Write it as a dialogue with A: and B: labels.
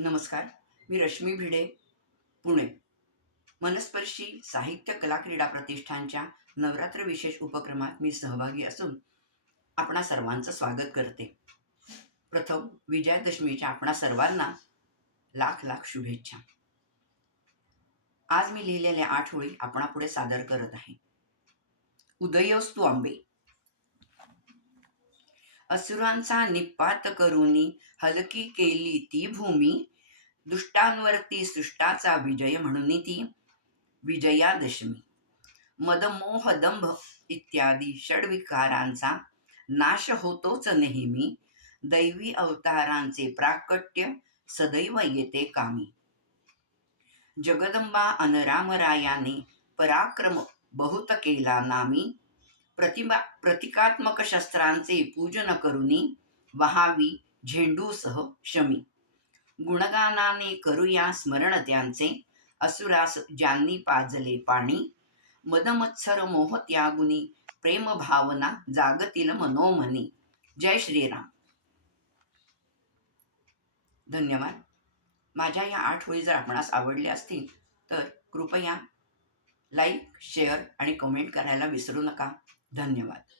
A: नमस्कार मी रश्मी भिडे पुणे. मनस्पर्शी साहित्य कला क्रीडा प्रतिष्ठानच्या नवरात्र विशेष उपक्रमात मी सहभागी असून आपणा सर्वांचं स्वागत करते. प्रथम विजयादशमीच्या आपणा सर्वांना लाख लाख शुभेच्छा. आज मी लिहिलेल्या आठ ओळी आपणापुढे सादर करत आहे. उदयोस्तू आंबे. असुरांचा निपात करुनी हलकी केली ती भूमी. दुष्टांवरती सृष्टाचा विजय म्हणून ती विजयादशमी. मदमोह दंभ इत्यादी षडविकारांचा नाश होतोच नेहमी. दैवी अवतारांचे प्राकट्य सदैव येते कामी. जगदंबा अनरामरायाने पराक्रम बहुत केला नामी. प्रतिमा प्रतिकात्मक शस्त्रांचे पूजन करुनी वहावी झेंडूसह शमी. गुणगानाने करूया स्मरण त्यांचे असुरास ज्यांनी पाजले पाणी मदमत्सर मोह त्यागुनी प्रेम भावना जागतील मनोमनी. जय श्रीराम. धन्यवाद. माझ्या या आठ ओळी जर आपणास आवडल्या असतील तर कृपया लाईक शेअर आणि कमेंट करायला विसरू नका. धन्यवाद.